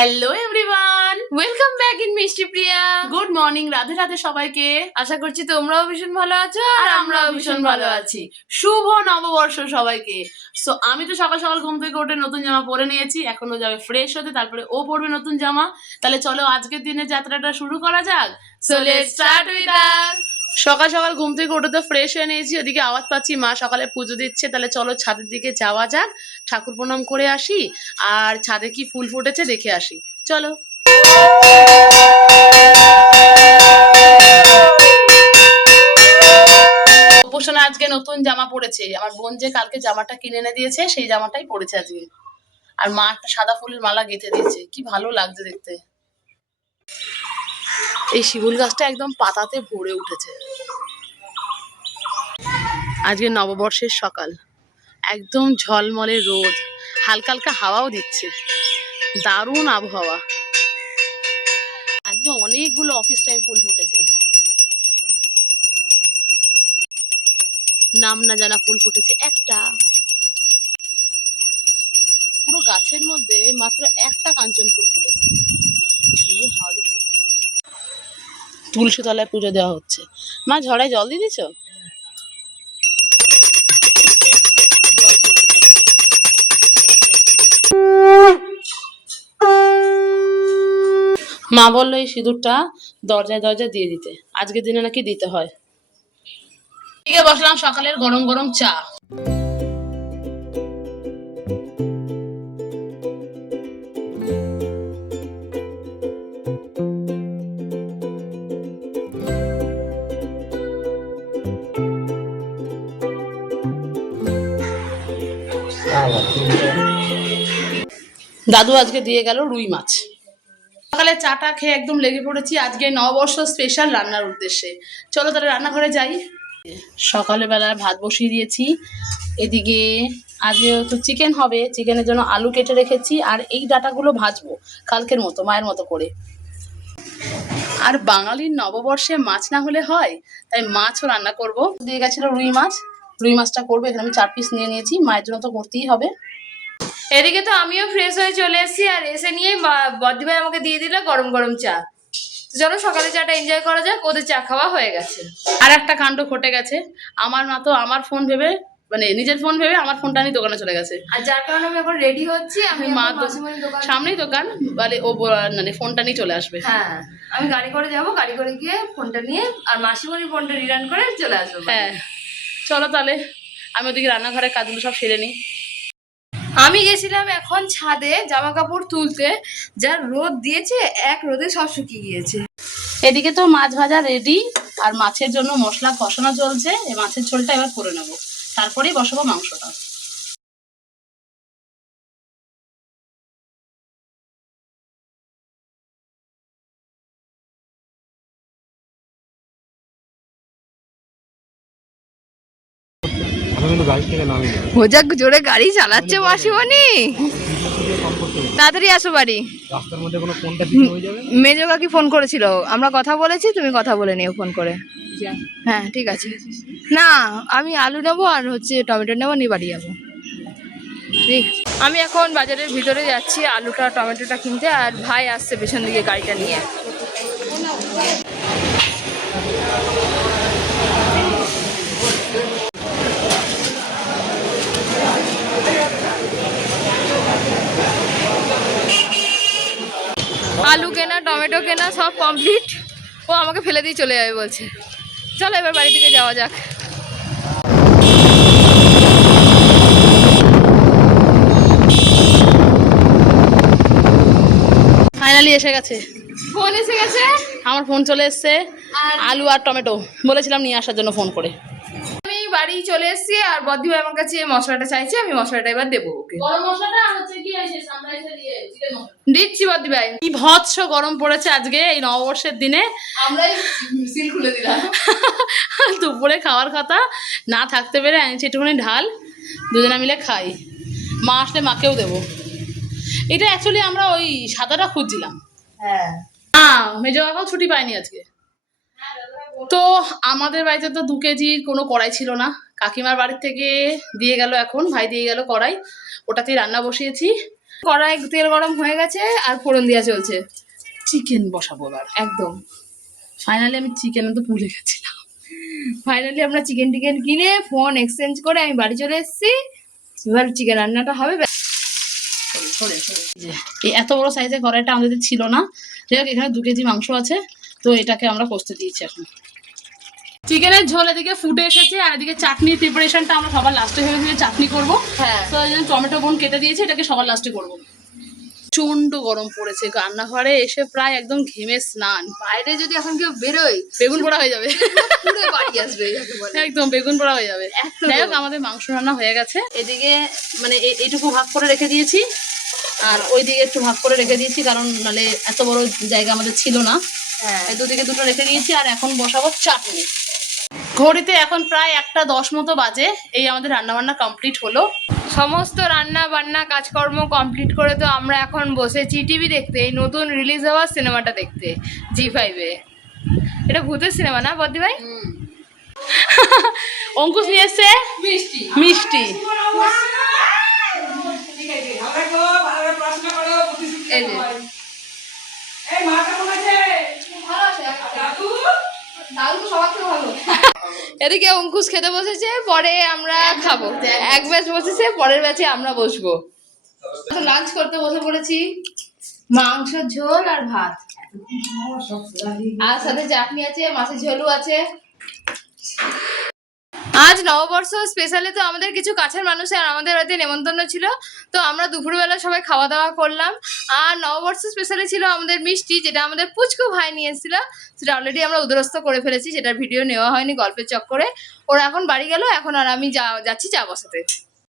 Hello everyone, welcome back in মিষ্টি প্রিয়া। Good morning, Radhe Radhe সবাইকে। আশা করছি তোমরাও ভীষণ ভালো আছো আর আমরাও ভীষণ ভালো আছি। শুভ নববর্ষ সবাইকে। সো আমি তো সকাল সকাল ঘুম থেকে উঠে নতুন জামা পরে নিয়েছি, এখনো যাবে ফ্রেশ হতে, তারপরে ও পরবে নতুন জামা। তাহলে চলো আজকের দিনে যাত্রাটা শুরু করা যাক। So let's start with us. সকাল সকাল ঘুম থেকে উঠে তো ফ্রেশ হয়ে নিয়েছি, ওদিকে আওয়াজ পাচ্ছি মা সকালে পুজো দিচ্ছে। তাহলে চলো ছাদের দিকে যাওয়া যাক, ঠাকুর প্রণাম করে আসি আর ছাদে কি ফুল ফুটেছে দেখে আসি। চলো। উপাসনা আজকে নতুন জামা পরেছে, আমার বোন যে কালকে জামাটা কিনে এনে দিয়েছে সেই জামাটাই পরেছে আজকে। আর মা একটা সাদা ফুলের মালা গেঁথে দিয়েছে, কি ভালো লাগছে দেখতে। এই শিমুল গাছটা একদম পাতাতে ভরে উঠেছে। আজকে নববর্ষের সকাল, একদম ঝলমলে রোদ, হালকা হালকা হাওয়াও দিচ্ছে, দারুণ আবহাওয়া। আজকে অনেকগুলো অফিস টাইম ফুল ফুটেছে, নাম না জানা ফুল ফুটেছে একটা। পুরো গাছের মধ্যে মাত্র একটা কাঞ্চন ফুল ফুটেছে, কি সুন্দর হাওয়া দিচ্ছে। ভালো তুলসী তলায় পুজো দেওয়া হচ্ছে। মা ঝড়ায় জল দিয়ে দিছ? জল পড়তে থাকছে। মা বললো এই সিঁদুরটা দরজায় দরজায় দিয়ে দিতে, আজকের দিনে নাকি দিতে হয়। ঠিক আছে, বসলাম সকালের গরম গরম চা। দাদু আজকে দিয়ে গেল রুই মাছ। সকালে চাটা খেয়ে একদম লেগে পড়েছি আজকে নববর্ষ স্পেশাল রান্নার উদ্দেশ্যে। চলো তাহলে রান্নাঘরে যাই। সকালে বেলায় ভাত বসিয়ে দিয়েছি, এদিকে আজকে তো চিকেন হবে, চিকেনের জন্য আলু কেটে রেখেছি আর এই ডাটাগুলো ভাজবো কালকের মতো মায়ের মতো করে। আর বাঙালির নববর্ষে মাছ না হলে হয়, তাই মাছও রান্না করব। দিয়ে গেছিল রুই মাছ, রুই মাছটা করবো। এখানে আমি 4 পিস নিয়ে নিয়েছি, মায়ের জন্য তো করতেই হবে। এদিকে তো আমিও ফ্রেশ হয়ে চলে এসেছি আর এসে নিয়ে বদ্দি ভাই আমাকে দিয়ে দিল গরম গরম চা। তো চলো সকালে চাটা এনজয় করা যাক, ওদের চা খাওয়া হয়ে গেছে। আর একটা কাণ্ড ঘটে গেছে, আমার মা তো আমার ফোন ভেবে, মানে নিজের ফোন ভেবে আমার ফোনটা নিয়ে দোকানে চলে গেছে। আর যার কারণে আমি এখন রেডি হচ্ছি, আমি মা এখন মাসিমণির দোকান, সামনেই দোকান, বলে ও মানে ফোনটা নিয়ে চলে আসবে। হ্যাঁ আমি গাড়ি করে যাব, গাড়ি করে গিয়ে ফোনটা নিয়ে আর মাসিমণির ফোনটা রিটার্ন করে চলে আসবো। হ্যাঁ চলো তাহলে আমি ওদিকে রান্নাঘরের কাজগুলো সব সেরে নিই। আমি গেছিলাম এখন ছাদে জামা কাপড় তুলতে, যা রোদ দিয়েছে এক রোদে সব শুকিয়ে গিয়েছে। এদিকে তো মাছ ভাজা রেডি আর মাছের জন্য মশলা কষানো চলছে। এই মাছের ঝোলটা এবার করে নেবো, তারপরেই বসাবো মাংসটা। ও যাক জোরে গাড়ি চালাচ্ছে মাসিমণি, তাড়াতাড়ি আসো বাড়ি। রাস্তার মধ্যে কোনো ফোনটা ঠিক হয়ে যাবে। মেজো কাকি ফোন করেছিল, আমরা কথা বলেছি, তুমি কথা বলে নিও ফোন করে। হ্যাঁ ঠিক আছে। না আমি আলু নেবো আর হচ্ছে টমেটো নেবো, নিয়ে বাড়ি যাবো। ঠিক, আমি এখন বাজারের ভিতরে যাচ্ছি আলুটা টমেটোটা কিনতে, আর ভাই আসছে পেছন দিকে গাড়িটা নিয়ে। আলু কেনা টমেটো কেনা সব কমপ্লিট, ও আমাকে ফেলে দিয়ে চলে যাবে বলছে। চলো এবার বাড়ি থেকে যাওয়া যাক। ফাইনালি এসে গেছে, ফোন এসে গেছে, আমার ফোন চলে এসছে। আর আলু আর টমেটো বলেছিলাম নিয়ে আসার জন্য ফোন করে। আমি বাড়ি চলে এসেছি আর বদ্দি ভাই আমার কাছে মশলাটা চাইছে, আমি মশলাটা এবার দেবো ওকে। গরম মশলাটা হচ্ছে কি আমরা এসে চিকেন মশলা দিচ্ছি বদ্দি ভাই। কি ভৎস গরম পড়েছে আজকে এই নববর্ষের দিনে। আমরাই সিল খুলে দিলাম। দুপুরে খাওয়ার কথা না থাকতে পেরে আনছি একটুখানি ঢাল, দুজনে মিলে খাই। মা আসলে মাকেও দেবো। এটা অ্যাকচুয়ালি আমরা ওই সাদাটা খুঁজছিলাম। হ্যাঁ মেজো কাকাও ছুটি পায়নি আজকে। তো আমাদের বাড়িতে তো 2 কেজির কোনো কড়াই ছিল না, কাকিমার বাড়ির থেকে দিয়ে গেল, এখন ভাই দিয়ে গেল কড়াই, ওটাতেই রান্না বসিয়েছি। কড়াই তেল গরম হয়ে গেছে আর ফোড়ন দেওয়া চলছে চিকেন বসাবো এবার। একদম। ফাইনালি আমি চিকেন তো ভুলে গেছিলাম। ফাইনালি আমরা চিকেন টিকেন কিনে ফোন এক্সচেঞ্জ করে আমি বাড়ি চলে এসেছি। এবার চিকেন রান্নাটা হবে। এই এত বড় সাইজের কড়াইটা আমাদের ছিল না। যাই হোক, এখানে 2 কেজি মাংস আছে, তো এটাকে আমরা কষতে দিয়েছি এখন। চিকেনের ঝোল এদিকে ফুটে এসেছে, আর এদিকে চাটনির প্রিপারেশনটা আমরা সবার লাস্টে ভেবেছি চাটনি করবো। হ্যাঁ, তো এই জন্য টমেটো বোন কেটে দিয়েছে, এটাকে সবার লাস্টে করবো। প্রচন্ড গরম পড়েছে, রান্নাঘরে এসে প্রায় একদম ঘেমে স্নান। বাইরে যদি এখন কেউ বেরোয় বেগুন পোড়া হয়ে যাবে, পুরো বাড়ি আসবে একেবারে। একদম বেগুন পোড়া হয়ে যাবে। একদম। যাই হোক, আমাদের মাংস রান্না হয়ে গেছে। এদিকে মানে এইটুকু ভাগ করে রেখে দিয়েছি, আর ওইদিকে একটু ভাগ করে রেখে দিয়েছি, কারণ নাহলে এত বড় জায়গা আমাদের ছিল না। হ্যাঁ, এই দুদিকে দুটো রেখে দিয়েছি, আর এখন বসাবো চাটনি। ঘড়িতে এখন প্রায় 1:10 মতো বাজে। এই আমাদের রান্নাবান্না কমপ্লিট হলো। সমস্ত রান্না বান্না কাজকর্ম কমপ্লিট করে তো আমরা এখন বসেছি টিভি দেখতে, এই নতুন রিলিজ হওয়া সিনেমাটা দেখতে জি5-এ। এটা ভূতের সিনেমা না বদ্দি ভাই? অঙ্কুশ নিয়ে এসছে মিষ্টি। এই যে এদিকে অঙ্কুশ খেতে বসেছে, পরে আমরা খাবো। এক ব্যাচ বসেছে, পরের ব্যাচে আমরা বসবো। লাঞ্চ করতে বসে পড়েছি, মাংসের ঝোল আর ভাত, আর সাথে চাটনি আছে, মাছের ঝোলও আছে। আজ নববর্ষ স্পেশালি তো আমাদের কিছু কাছের মানুষের আমাদের বাড়িতে নেমন্তন্ন ছিল, তো আমরা দুপুরবেলা সবাই খাওয়া দাওয়া করলাম। আর নববর্ষ স্পেশালি ছিল আমাদের মিষ্টি, যেটা আমাদের পুচকু ভাই নিয়ে এসেছিল। সেটা অলরেডি আমরা উদরস্থ করে ফেলেছি, সেটার ভিডিও নেওয়া হয়নি গল্পের চক্করে। ওরা এখন বাড়ি গেল, এখন আর আমি যাচ্ছি চা বসাতে।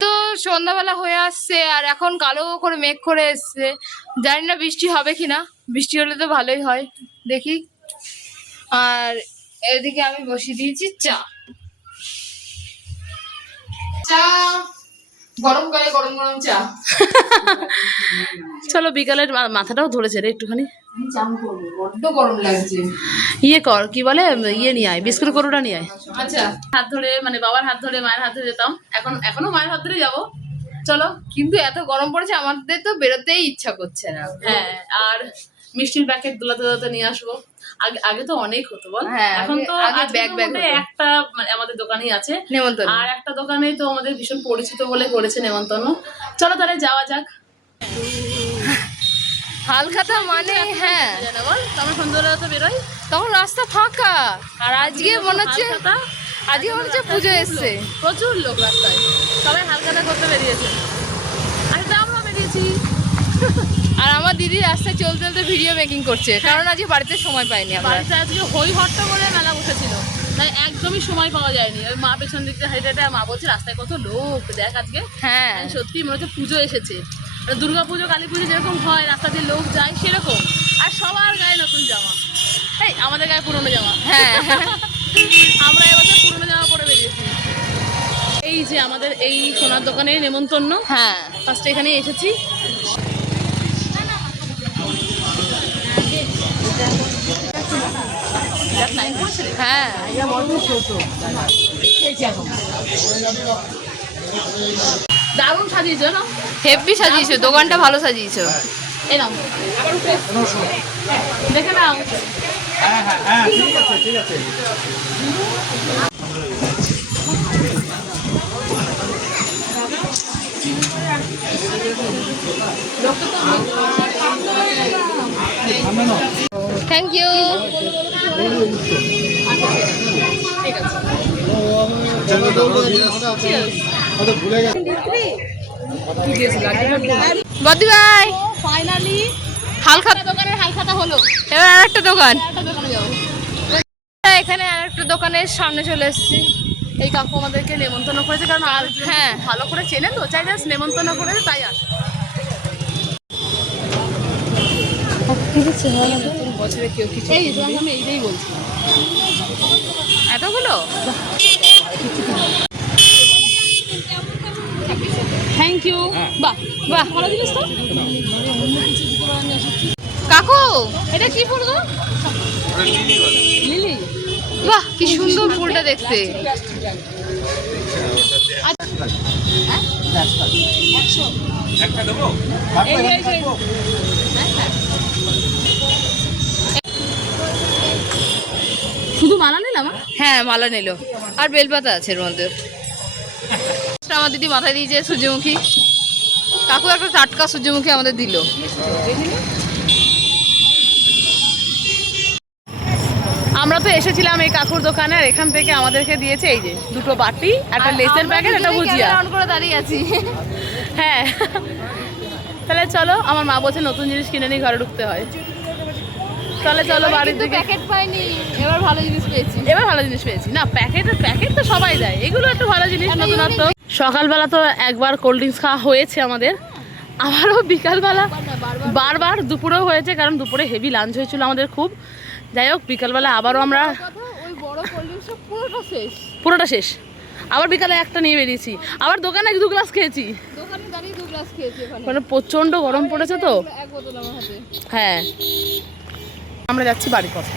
তো সন্ধ্যাবেলা হয়ে আসছে, আর এখন কালো করে মেঘ করে এসছে। জানি না বৃষ্টি হবে কিনা, বৃষ্টি হলে তো ভালোই হয়, দেখি। আর এদিকে আমি বসিয়ে দিয়েছি চা। গরমকালে গরম গরম চা। চলো, বিকালের মাথাটাও ধরেছে রে একটুখানি। চান করবো, বড্ড গরম লাগছে। ইয়ে কর, কি বলে, ইয়ে নিয়ে আয়, বিস্কুট করোটা নিয়ে আয়। আচ্ছা, হাত ধরে, মানে বাবার হাত ধরে, মায়ের হাত ধরে যেতাম, এখনো মায়ের হাত ধরে যাবো। চলো। কিন্তু এত গরম পড়েছে আমাদের তো বেরোতেই ইচ্ছা করছে না। হ্যাঁ, আর মিষ্টির প্যাকেট দোলাতে দোলাতে নিয়ে আসবো। আগে তো অনেক হতো বল। হ্যাঁ, এখন তো আগে আজকে ব্যাগ তো ব্যাগ মোটে হতো। একটা মানে আমাদের দোকানেই আছে, নেমন্তন্ন। আর একটা দোকানে তো আমাদের ভীষণ পরিচিত বলে করেছে নেমন্তন্ন। চলো তাহলে যাওয়া যাক। হালখাতা মানে হ্যাঁ, জানা বল, আমরা সন্ধ্যাবেলা তো বেরোই, তখন রাস্তা ফাঁকা। আর আজকে মনে হচ্ছে পুজো এসছে, প্রচুর লোক রাস্তায়, সবাই হালখাতা করতে বেরিয়েছে, আর আমরাও বেরিয়েছি। আর আমার দিদি রাস্তায় চলতে চলতে ভিডিও মেকিং করছে, কারণ আজকে বাড়িতে সময় পাইনি আমরা। বাড়িতে আজকে হই হট্টা করে মেলা বসেছিল, তাই একদমই সময় পাওয়া যায়নি। ওই মা পেছন দিক দিয়ে হাইটে মা বলছে রাস্তায় কত লোক দেখ আজকে। হ্যাঁ, সত্যি মনে হচ্ছে পুজো এসেছে। দুর্গা পুজো, কালী পুজো যেরকম হয় রাস্তা দিয়ে লোক যায় সেরকম, আর সবার গায়ে নতুন জামা। এই আমাদের গায়ে পুরনো জামা। হ্যাঁ, আমরা এবছর পুরনো জামা পরে বেরিয়েছি। এই যে আমাদের এই সোনার দোকানে নেমন্তন্ন, হ্যাঁ, ফার্স্টে এখানে এসেছি। হ্যাঁ, দারুণ সাজিয়েছো না? হেভি সাজিয়েছো, দোকানটা ভালো সাজিয়েছো। এই নাও, দেখে নাও। ঠিক আছে। Thank you. বদ্দি ভাই, ফাইনালি হালখাতা দোকানের হালখাতা হলো। এবার আর একটা দোকান, একটা দোকানে যাবো। এখানে আর একটা দোকানের সামনে চলে এসেছি। এই কাকু আমাদেরকে নেমন্তন্ন করেছে, কারণ আর হ্যাঁ, ভালো করে চেনে তো, চাই জাস্ট নেমন্তন্ন করেছে তাই আসে। বছরে কেউ কিছু এই তোমাকে আমি এইটাই বলছি। এতগুলো থ্যাংক ইউ। বাহ বাহ, ভালো জিনিস তো। কাকু এটা কি ফুল গো? লিলি। বাহ, কি সুন্দর ফুলটা দেখতে। আর শুধু মালা নিলাম? হ্যাঁ মালা নিল, আর বেলপাতা আছে এর মধ্যে। আমার দিদি মাথায় দিয়েছে সূর্যমুখী, কাকু একটা টাটকা সূর্যমুখী আমাদের দিল। আমরা তো এসেছিলাম এই কাকুর দোকানে, আর এখান থেকে আমাদেরকে দিয়েছে এই যে দুটো বাটি, একটা লেসের প্যাকেট, একটা ভুজিয়া। অন করে দাঁড়িয়ে আছি। হ্যাঁ, তাহলে চলো, আমার মা বলছে নতুন জিনিস কিনে নিয়ে ঘরে ঢুকতে হয়। তাহলে চলো বাড়ির দিকে। প্যাকেট পাইনি, এবার ভালো জিনিস পেয়েছি। এবার ভালো জিনিস পেয়েছি না, প্যাকেট তো সবাই দেয়, এগুলো একটু ভালো জিনিস নতুনত্ব। সকালবেলা তো একবার কোল্ড ড্রিঙ্কস খাওয়া হয়েছে আমাদের, আবারও বিকালবেলা বারবার, দুপুরেও হয়েছে, কারণ দুপুরে হেভি লাঞ্চ হয়েছিল আমাদের খুব। যাই হোক, বিকালবেলা আবারও আমরা ওই বড় কোল্ড ড্রিঙ্কসটা পুরোটা শেষ, আবার বিকালে একটা নিয়ে বেরিয়েছি, আবার দোকানে 2 গ্লাস খেয়েছি, দোকানে দাঁড়িয়ে 2 গ্লাস খেয়েছি ওখানে। মানে প্রচণ্ড গরম পড়েছে তো। এক বোতল আমার হাতে। হ্যাঁ, আমরা যাচ্ছি বাড়ির পথে,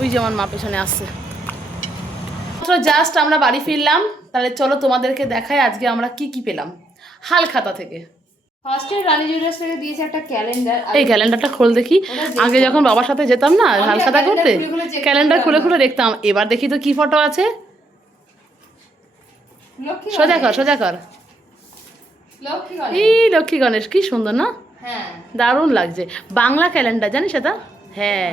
ওই যে আমার মা পেছনে আসছে। জাস্ট আমরা বাড়ি ফিরলাম, তাহলে চলো তোমাদেরকে দেখাই আজকে আমরা কি কি পেলাম হালখাতা থেকে। ফার্স্টে রানী জুয়েলার্স থেকে দিয়েছে একটা ক্যালেন্ডার। এই ক্যালেন্ডারটা খোল দেখি, আগে যখন বাবার সাথে যেতাম না হালখাতা করতে, ক্যালেন্ডার খুলে খুলে দেখতাম। এবার দেখি তো কি ফটো আছে। সোজা কর। এই লক্ষ্মী গণেশ, কি সুন্দর না? হ্যাঁ, দারুণ লাগছে। বাংলা ক্যালেন্ডার, জানিস এটা? হ্যাঁ,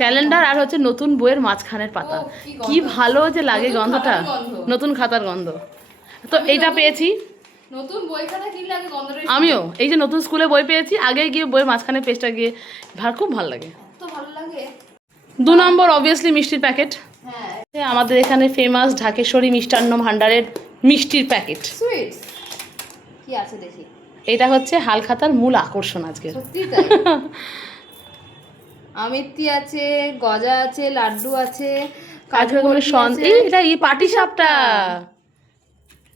ক্যালেন্ডার আর হচ্ছে নতুন বইয়ের মাঝখানের পাতা, কি ভালো যে লাগে গন্ধটা, নতুন খাতার গন্ধ। তো এইটা পেয়েছি, নতুন বই খাতা কিনলে আগে গন্ধটা আমিও এই যে নতুন স্কুলে বই পেয়েছি, আগে গিয়ে বইয়ের মাঝখানে পেজটা গিয়ে খুব ভালো লাগে। তো ভালো লাগে। 2 নম্বর অবভিয়াসলি মিষ্টির প্যাকেট। হ্যাঁ, আমাদের এখানে ফেমাস ঢাকেশ্বরী মিষ্টান্ন ভাণ্ডারের মিষ্টির প্যাকেট। সুইটস কি আছে দেখি। এটা হচ্ছে হালখাতার মূল আকর্ষণ আজকে। সত্যি তাই। আমিত্তি আছে, গজা আছে, লাড্ডু আছে, কাজু বরফি আছে। এটা এই পাটি সাপটা,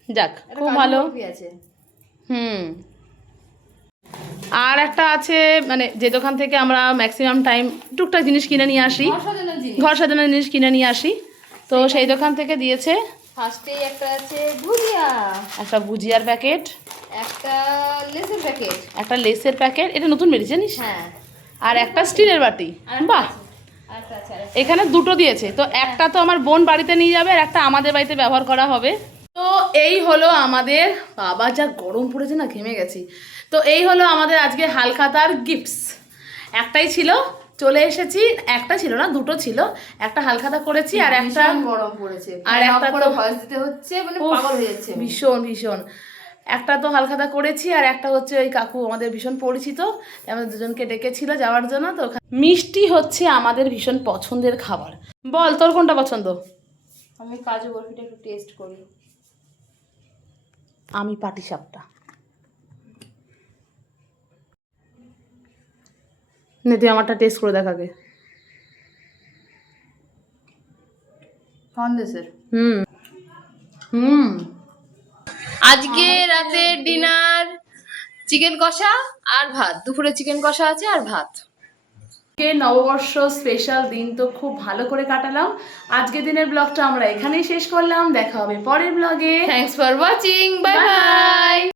যাক খুব ভালো। আছে। আর একটা আছে, মানে যে দোকান থেকে আমরা ম্যাক্সিমাম টাইম টুকটাক জিনিস কিনে নিয়ে আসি, ঘর সাজানোর জিনিস কিনে নিয়ে আসি, তো সেই দোকান থেকে দিয়েছে। ফার্স্টেই একটা আছে ভুজিয়া, একটা ভুজিয়ার প্যাকেট, একটা লেসের প্যাকেট, এটা নতুন বেরিয়েছে জানিস? হ্যাঁ, আর একটা স্টিলের বাটি। বাহ, এখানে 2টো দিয়েছে, তো একটা তো আমার বোন বাড়িতে নিয়ে যাবে, আর একটা আমাদের বাড়িতে ব্যবহার করা হবে। তো এই হলো আমাদের, বাবা যা গরম পড়েছে না, ঘেমে গেছি। তো এই হলো আমাদের আজকে হালখাতার গিফটস। একটাই ছিল, চলে এসেছি। একটা ছিল না, 2টো ছিল, একটা হালখাতা করেছি, আর একটা গরম পড়েছে, আর একটা তো ভয়েস দিতে হচ্ছে, মানে পাগল হয়ে যাচ্ছে ভীষণ। একটা তো হালখাতা করেছি, আর একটা হচ্ছে ওই কাকু আমাদের ভীষণ পরিচিত, আমাদের দুজনকে ডেকেছিল যাওয়ার জন্য। তো মিষ্টি হচ্ছে আমাদের ভীষণ পছন্দের খাবার। বল তোর কোনটা পছন্দ? আমি কাজু বরফিটা একটু টেস্ট করি। আমি পাটিসাপটা। নে তুই আমারটা টেস্ট করে দেখ আগে। সন্দেশের। আজকে রাতে ডিনার চিকেন কষা আর ভাত, দুপুরে চিকেন কষা আছে আর ভাত। নববর্ষ স্পেশাল দিন তো খুব ভালো করে কাটালাম। আজকে দিনের ব্লগটা আমরা এখানেই শেষ করলাম, দেখা হবে পরের ব্লগে। Thanks for watching, bye bye.